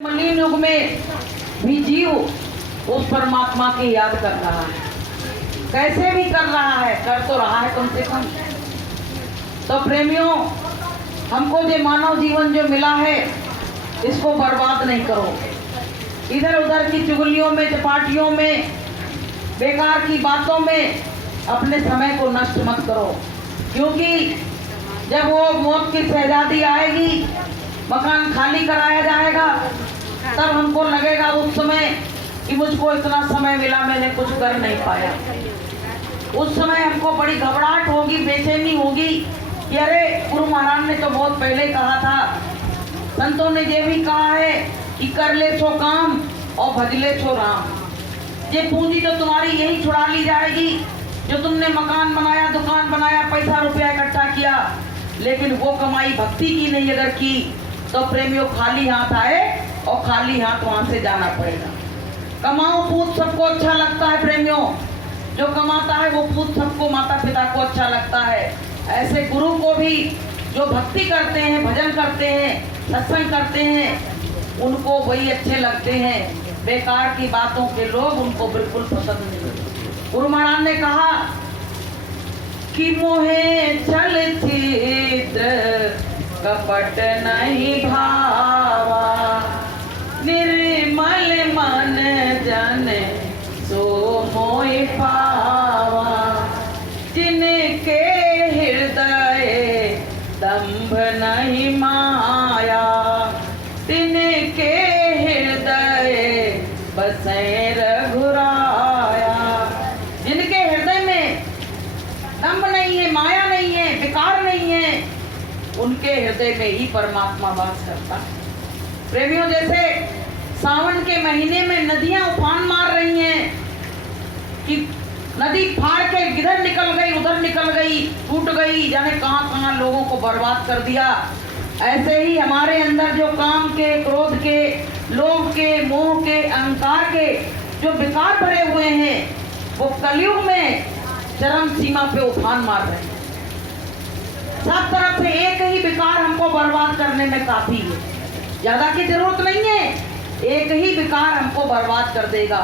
मलिन युग में भी जीव उस परमात्मा की याद कर रहा है। कैसे भी कर रहा है, कर तो रहा है कम से कम। तो प्रेमियों, हमको जो मानव जीवन जो मिला है, इसको बर्बाद नहीं करो। इधर उधर की चुगलियों में, चपाटियों में, बेकार की बातों में अपने समय को नष्ट मत करो। क्योंकि जब वो मौत की शहजादी आएगी, मकान खाली कराया जाएगा, तब हमको लगेगा उस समय कि मुझको इतना समय मिला, मैंने कुछ कर नहीं पाया। उस समय हमको बड़ी घबराहट होगी, बेचैनी होगी कि अरे गुरु महाराज ने तो बहुत पहले कहा था, संतों ने ये भी कहा है कि कर ले सो काम और भज ले सो राम। ये पूंजी तो तुम्हारी यही छुड़ा ली जाएगी जो तुमने मकान बनाया, दुकान बनाया, पैसा रुपया इकट्ठा किया, लेकिन वो कमाई भक्ति की नहीं अगर की तो प्रेमियों खाली हाथ आए और खाली हाथ वहां से जाना पड़ेगा। कमाओ पूत सबको अच्छा लगता है प्रेमियों, जो कमाता है वो पूत सबको, माता पिता को अच्छा लगता है। ऐसे गुरु को भी जो भक्ति करते हैं, भजन करते हैं, सत्संग करते हैं, उनको वही अच्छे लगते हैं। बेकार की बातों के लोग उनको बिल्कुल पसंद नहीं। गुरु महाराज ने कहा कि मोहे चलचित्र कपट नहीं भावा, निर्मल मन जन सो मोहि पावा। जिनके हृदय दंभ नहीं माया, तिनके हृदय बसे रघुराया। जिनके हृदय में दंभ नहीं है, माया नहीं है, विकार नहीं है, उनके हृदय में ही परमात्मा वास करता है। प्रेमियों, जैसे सावन के महीने में नदियां उफान मार रही हैं कि नदी फाड़ के इधर निकल गई, उधर निकल गई, टूट गई, जाने कहां कहां लोगों को बर्बाद कर दिया। ऐसे ही हमारे अंदर जो काम के, क्रोध के, लोभ के, मोह के, अहंकार के जो विकार भरे हुए हैं, वो कलयुग में चरम सीमा पे उफान मार रहे हैं। सब तरफ से एक ही विकार हमको बर्बाद करने में काफी है, ज्यादा की जरूरत नहीं है। एक ही विकार हमको बर्बाद कर देगा,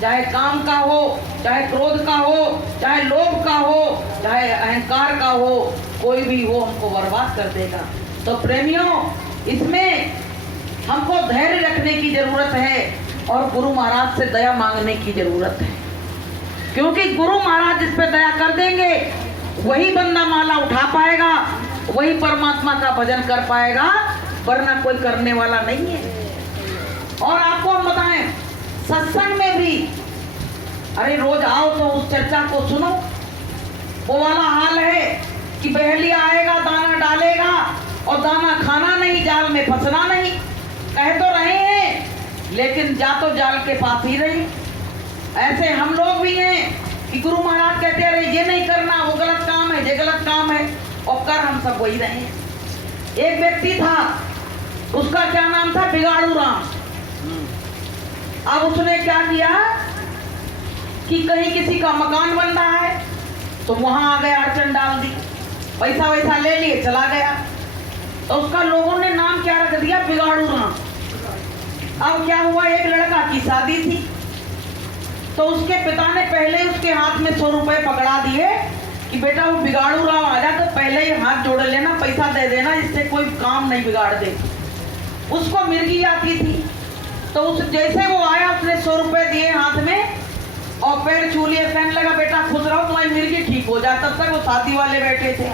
चाहे काम का हो, चाहे क्रोध का हो, चाहे लोभ का हो, चाहे अहंकार का हो, कोई भी हो हमको बर्बाद कर देगा। तो प्रेमियों, इसमें हमको धैर्य रखने की जरूरत है और गुरु महाराज से दया मांगने की जरूरत है। क्योंकि गुरु महाराज जिस पे दया कर देंगे वही बंदा माला उठा पाएगा, वही परमात्मा का भजन कर पाएगा, वरना कोई करने वाला नहीं है। और आपको हम बताएं, सत्संग में भी अरे रोज आओ तो उस चर्चा को सुनो। वो वाला हाल है कि बहेलिया आएगा, दाना डालेगा और दाना खाना नहीं, जाल में फंसना नहीं। कह तो रहे हैं लेकिन जा तो जाल के पास ही रही। ऐसे हम लोग भी हैं कि गुरु महाराज कहते हैं ये नहीं करना, वो गलत काम है, ये गलत काम है, और कर हम सब वही रहे हैं। एक व्यक्ति था, उसका क्या नाम था, बिगाड़ू राम। अब उसने क्या किया कि कहीं किसी का मकान बन रहा है तो वहां आ गया, अड़चन डाल दी, पैसा वैसा ले लिए, चला गया। तो उसका लोगों ने नाम क्या रख दिया, बिगाड़ू राम। अब क्या हुआ, एक लड़का की शादी थी तो उसके पिता ने पहले उसके हाथ में 100 रुपए पकड़ा दिए कि बेटा वो बिगाड़ू राम आ जाए तो पहले ही हाथ जोड़ लेना, पैसा दे देना, इससे कोई काम नहीं बिगाड़ दे। उसको मिर्गी आती थी तो उस जैसे वो आया, उसने 100 रुपए दिए हाथ में और पैर छू लिए, कहने लगा बेटा खुश रहो, तुम्हारी मिर्गी ठीक हो जाए। तब तक वो शादी वाले बैठे थे,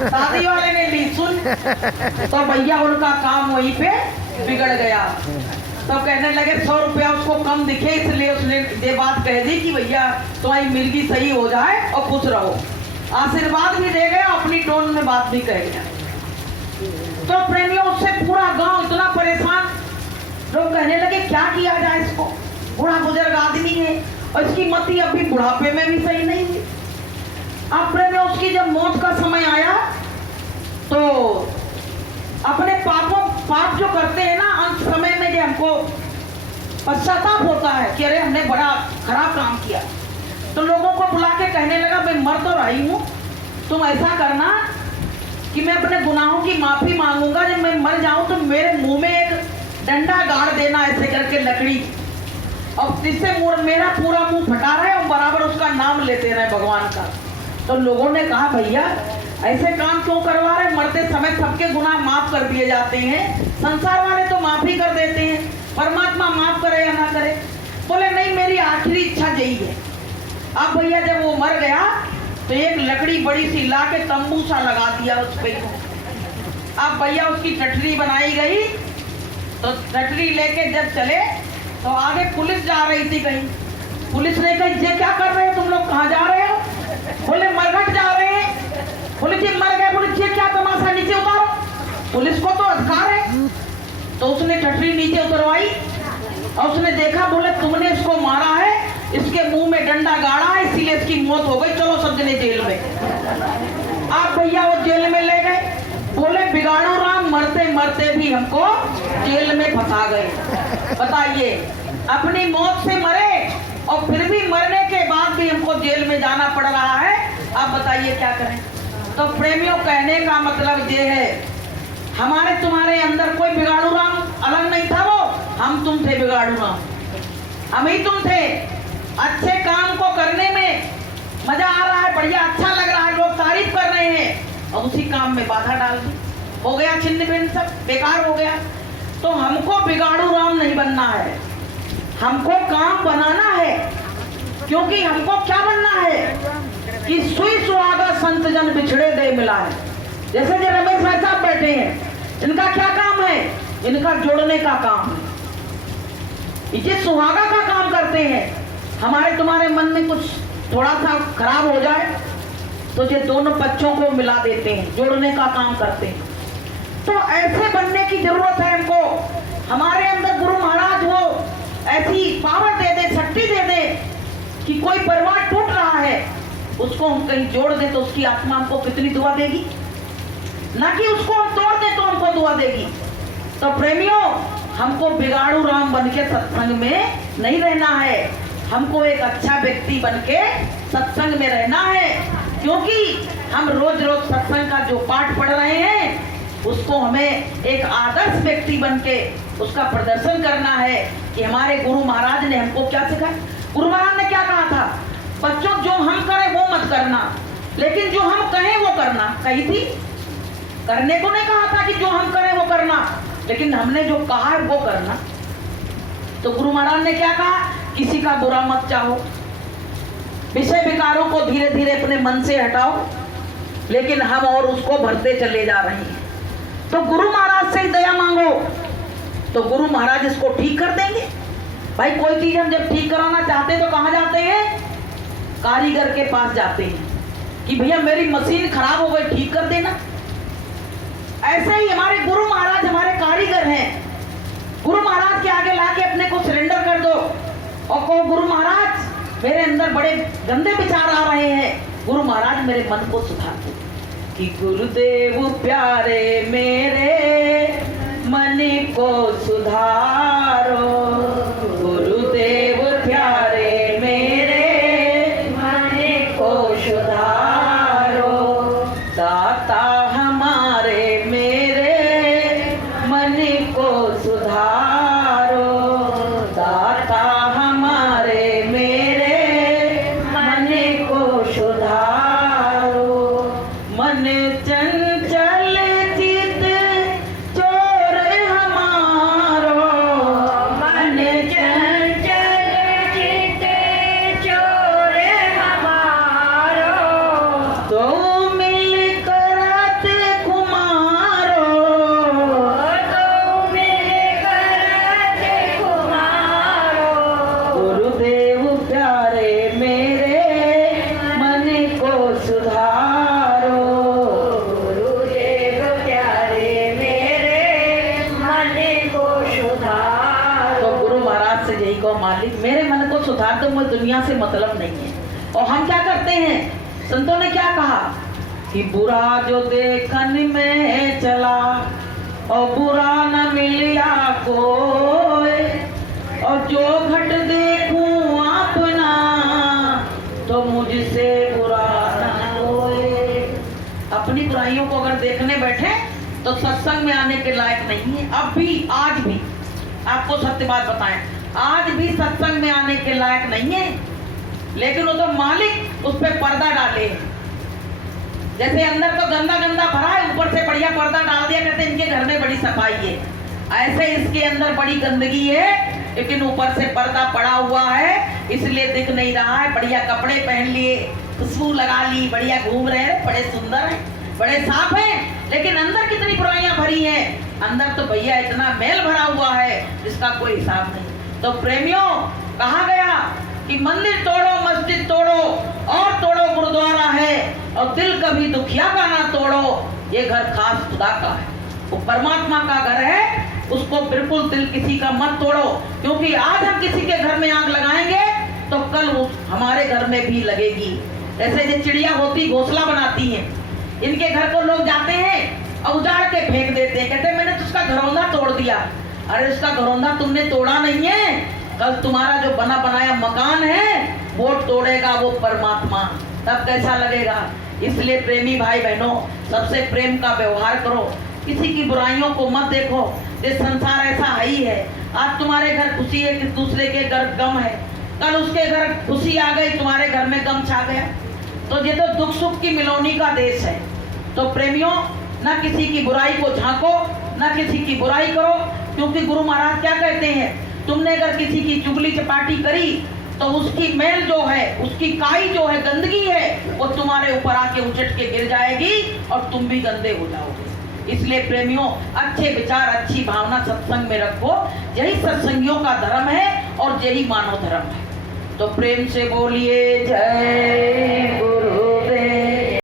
शादी वाले ने ली सुन, तो भैया उनका काम वहीं पे बिगड़ गया। तो कहने लगे 100 रुपया उसको कम दिखे, इसलिए उसने ये बात कह दी कि भैया तुम्हारी मिर्गी सही हो जाए और खुश रहो। आशीर्वाद भी दे गया, अपनी टोन में बात भी कह गया। तो प्रेमियों, उससे पूरा गांव इतना परेशान, लोग कहने लगे क्या किया जाए इसको, बूढ़ा बुजुर्ग आदमी है और इसकी मति अभी बुढ़ापे में भी सही नहीं है। अब प्रेमियों, उसकी जब मौत का समय आया तो अपने पाप जो करते हैं ना, अंत समय में जो हमको पश्चाताप होता है कि अरे हमने बड़ा खराब काम किया, तो लोगों को बुला के कहने लगा मैं मर तो रही हूँ, तुम ऐसा करना कि मैं अपने गुनाहों की माफी मांगूंगा, जब मैं मर जाऊं तो मेरे मुंह में एक डंडा गाड़ देना ऐसे करके लकड़ी, और जिससे मेरा पूरा मुंह फटा रहे और बराबर उसका नाम लेते रहे भगवान का। तो लोगों ने कहा भैया ऐसे काम क्यों करवा रहे, मरते समय सबके गुनाह माफ कर दिए जाते हैं, संसार वाले तो माफ ही कर देते हैं, परमात्मा माफ करे या ना करे। बोले नहीं, मेरी आखिरी इच्छा यही है। अब भैया जब वो मर गया तो एक लकड़ी बड़ी सी ला के तंबू सा लगा दिया उस पे। अब भैया उसकी टटरी बनाई गई, तो टटरी लेके जब चले तो आगे पुलिस जा रही थी कहीं। पुलिस ने कही ये क्या कर रहे हो तुम लोग, कहाँ जा रहे हो? बोले मरघट जा रहे हैं। बोले जी मर गए। बोले ये क्या तमाशा, नीचे उतारो, पुलिस को तो अधिकार है। तो उसने टटरी नीचे उतरवाई और उसने देखा, बोले तुमने इसको मारा है, इसके मुंह में डंडा गाड़ा है, इसीलिए इसकी मौत हो गई, चलो सब जने जेल में। आप भैया वो जेल में ले गए। बोले बिगाड़ू राम मरते मरते भी हमको जेल में फंसा गए। बताइए, अपनी मौत से मरे और फिर भी मरने के बाद भी हमको जेल में जाना पड़ रहा है। आप बताइए क्या करें। तो प्रेमियों, कहने का मतलब ये है, हमारे तुम्हारे अंदर कोई बिगाड़ू राम अलग नहीं था, वो हम तुम थे बिगाड़ू राम, हम ही तुम थे। अच्छे काम को करने में मजा आ रहा है, बढ़िया अच्छा लग रहा है, लोग तारीफ कर रहे हैं, और उसी काम में बाधा डाल दी, हो गया छिन्न भिन्न, सब बेकार हो गया। तो हमको बिगाड़ू राम नहीं बनना है, हमको काम बनाना है। क्योंकि हमको क्या बनना है कि सुई सुहागा संत जन बिछड़े दे मिला है। जैसे जो रमेश भाई साहब बैठे हैं, इनका क्या काम है? इनका जोड़ने का काम है, ये सुहागा का काम करते हैं। हमारे तुम्हारे मन में कुछ थोड़ा सा खराब हो जाए तो ये दोनों बच्चों को मिला देते हैं, जोड़ने का काम करते हैं। तो ऐसे बनने की जरूरत है हमको। हमारे अंदर गुरु महाराज वो ऐसी पावर दे दे, शक्ति दे दे कि कोई परिवार टूट रहा है, उसको हम कहीं जोड़ दे तो उसकी आत्मा हमको कितनी दुआ देगी, ना कि उसको हम तोड़ दे तो हमको दुआ देगी। तो प्रेमियों, हमको बिगाड़ू राम बनके सत्संग में नहीं रहना है, हमको एक अच्छा व्यक्ति बनके सत्संग में रहना है। क्योंकि हम रोज रोज सत्संग का जो पाठ पढ़ रहे हैं, उसको हमें एक आदर्श व्यक्ति बनके उसका प्रदर्शन करना है कि हमारे गुरु महाराज ने हमको क्या सिखाया। गुरु महाराज ने क्या कहा था? बच्चों, जो हम करें वो मत करना, लेकिन जो हम कहें वो करना। कही थी, करने को नहीं कहा था कि जो हम करें वो करना, लेकिन हमने जो कहा है वो करना। तो गुरु महाराज ने क्या कहा? किसी का बुरा मत चाहो, विषय विकारों को धीरे धीरे अपने मन से हटाओ, लेकिन हम और उसको भरते चले जा रहे हैं। तो गुरु महाराज से ही दया मांगो, तो गुरु महाराज इसको ठीक कर देंगे। भाई कोई चीज हम जब ठीक कराना चाहते हैं तो कहाँ जाते हैं? कारीगर के पास जाते हैं कि भैया मेरी मशीन खराब हो गई, ठीक कर देना। ऐसे ही हमारे गुरु महाराज हमारे कारीगर हैं। गुरु महाराज के आगे लाके अपने को सरेंडर कर दो और कहो, गुरु महाराज मेरे अंदर बड़े गंदे विचार आ रहे हैं, गुरु महाराज मेरे मन को सुधार दो। कि गुरुदेव प्यारे मेरे मन को सुधारो, गुरुदेव प्यारे मेरे मन को सुधारो, दाता हमारे मेरे मन को सुधारो, दाता हमारे मेरे मन को सुधारो। मन चंचल चित चोर हमारो, मन चंचल चित चोर हमारो, तो मिल करत कुमारो, तो मिल करत कुमारो, गुरुदेव प्यारे मेरे मन को सुधारो, गुरुदेव प्यारे मेरे मन को सुधारो। तो गुरु महाराज से यही कहो, मालिक मेरे मन को सुधार दो, मुझे दुनिया से मतलब नहीं है। और हम क्या करते हैं? संतों ने क्या कहा कि बुरा जो देखन में चला और बुरा न मिलिया कोई, और जो घट देखूं अपना तो मुझसे बुरा न होए। अपनी बुराइयों को अगर देखने बैठे तो सत्संग में आने के लायक नहीं है। अब भी, आज भी आपको सत्य बात बताएं, आज भी सत्संग में आने के लायक नहीं है, लेकिन वो तो मालिक उस पर पर्दा डाले। जैसे अंदर तो गंदा गंदा भरा है, ऊपर से बढ़िया पर्दा डाल दिया, कहते इनके घर में बड़ी सफाई है। ऐसे इसके अंदर बड़ी गंदगी है, लेकिन ऊपर से पर्दा पड़ा हुआ है, इसलिए दिख नहीं रहा है। बढ़िया कपड़े पहन लिए, खुशबू लगा ली, बढ़िया घूम रहे हैं, बड़े सुंदर हैं, बड़े साफ हैं, लेकिन अंदर कितनी बुराइयां भरी हैं। अंदर तो भैया इतना मैल भरा हुआ है जिसका कोई हिसाब नहीं। तो प्रेमियों, कहा गया कि मंदिर तोड़ो, मस्जिद तोड़ो और तोड़ो गुरुद्वारा है, और दिल कभी दुखिया का ना तोड़ो, ये घर खास खुदा का है, वो परमात्मा का घर है, उसको बिल्कुल दिल किसी का मत तोड़ो। क्योंकि आज हम किसी के घर में आग लगाएंगे तो कल हमारे घर में भी लगेगी। जैसे ये चिड़िया होती घोंसला बनाती हैं, इनके घर को लोग जाते हैं और उजाड़ के फेंक देते हैं, कहते हैं मैंने तो उसका घरौंदा तोड़ दिया। अरे उसका घरौंदा तुमने तोड़ा नहीं है, कल तुम्हारा जो बना बनाया मकान है वो तोड़ेगा वो परमात्मा, तब कैसा लगेगा। इसलिए प्रेमी भाई बहनों, सबसे प्रेम का व्यवहार करो, किसी की बुराइयों को मत देखो। ये संसार ऐसा है ही है, आज तुम्हारे घर खुशी है कि दूसरे के घर गम है, कल उसके घर खुशी आ गई, तुम्हारे घर में गम छा गया। तो ये तो दुख सुख की मिलौनी का देश है। तो प्रेमियों, ना किसी की बुराई को झांको, ना किसी की बुराई करो, क्योंकि गुरु महाराज क्या कहते हैं, तुमने अगर किसी की चुगली चपाटी करी तो उसकी मैल जो है, उसकी काई जो है, गंदगी है, वो तुम्हारे ऊपर आके उचट के गिर जाएगी और तुम भी गंदे हो जाओगे। इसलिए प्रेमियों, अच्छे विचार, अच्छी भावना सत्संग में रखो, यही सत्संगियों का धर्म है और यही मानव धर्म है। तो प्रेम से बोलिए जय